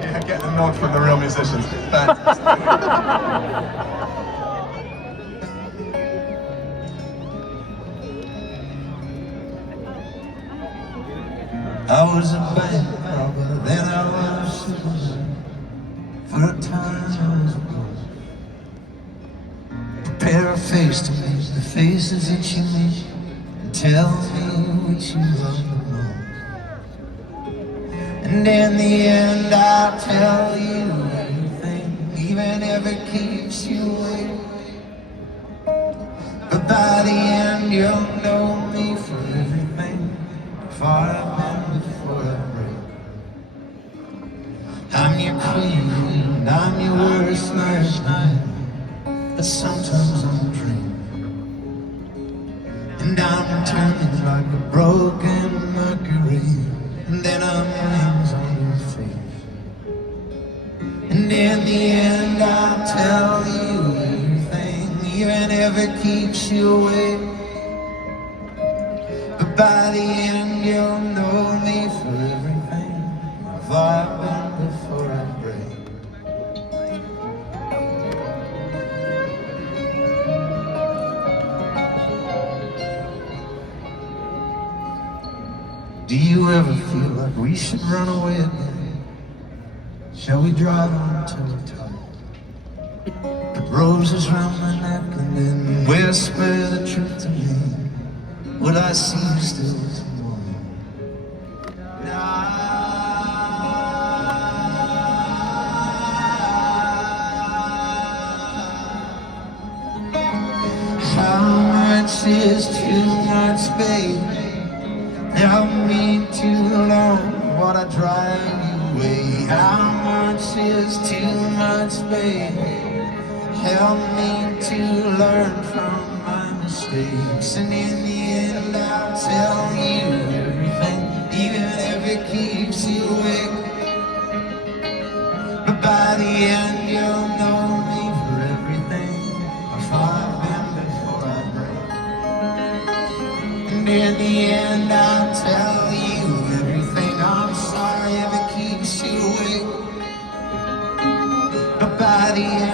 Yeah, get the nod from the real musicians. Fantastic. I was a bank robber, then I was Superman. For a time I was born. Prepare a face to make the faces that you make, and tell me which you love the most. And in the end I'll tell you everything, even if it keeps you awake. But by the end you'll know me for everything, far I've been before I break. I'm your queen, I'm your worst nightmare, but sometimes I'm dreaming. And I'm turning like a broken Mercury, and then I'm rings on your face. And in the end I'll tell you everything, even if it keeps you awake. But by the end you'll know me for everything, if I've been before I break. Do you ever feel like we should run away again? Shall we drive on till we're tired? Put roses round my neck and then whisper the truth to me. Will I see you still tomorrow? How much is too much, babe? Help me to learn what I drive you away. How much is too much, babe? Help me to learn from my mistakes. And in the end I'll tell you everything, even if it keeps you awake. But by the end you'll know me for everything, if I've been before I break. And in the end I'll tell you everything, I'm sorry if it keeps you awake. But by the end